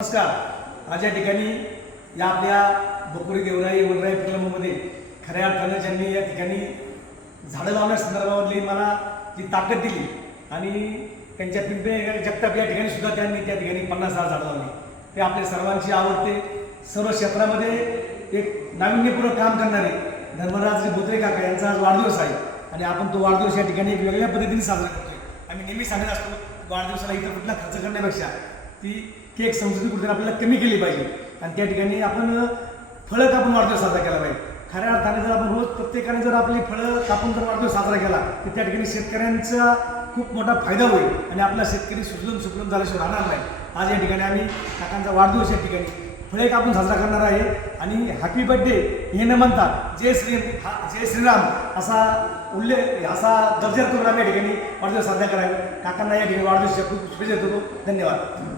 नमस्कार. आज या ठिकाणी या आपल्या बकुरी देवराई वनराई प्रकल्पामध्ये खऱ्या अर्थानं ज्यांनी या ठिकाणी झाडं लावण्या संदर्भामधली मला जी ताकद दिली आणि त्यांच्या पिंपे जगताप या ठिकाणी सुद्धा त्यांनी त्या ठिकाणी पन्नास हजार झाडं लावली. ते आपल्या सर्वांची आवडते. सर्व क्षेत्रामध्ये एक नाविन्यपूर्वक काम करणारे धर्मराज बोत्रे काका यांचा आज वाढदिवस आहे आणि आपण तो वाढदिवस या ठिकाणी एक वेगळ्या पद्धतीने साजरा करतोय. आम्ही नेहमी सांगत असतो वाढदिवसाला इतर कुठला खर्च करण्यापेक्षा ती ती एक संस्कृती कुठेतरी आपल्याला कमी केली पाहिजे. आणि त्या ठिकाणी आपण फळं कापून वाढदिवस साजरा केला पाहिजे. खऱ्या अर्थाने जर आपण रोज प्रत्येकाने जर आपली फळं कापून जर वाढदिवस साजरा केला तर त्या ठिकाणी शेतकऱ्यांचा खूप मोठा फायदा होईल आणि आपला शेतकरी सुजलून सुफलून झाल्याशिवाय राहणार नाही. आज या ठिकाणी आम्ही काकांचा वाढदिवस या ठिकाणी फळे कापून साजरा करणार आहे आणि हॅपी बर्थडे हे न म्हणता जय श्री हा जय श्रीराम असा उल्लेख असा दर्जा करून आम्ही या ठिकाणी वाढदिवस साजरा करावे काकांना या ठिकाणी वाढदिवसाच्या खूप शुभेच्छा देतो. धन्यवाद.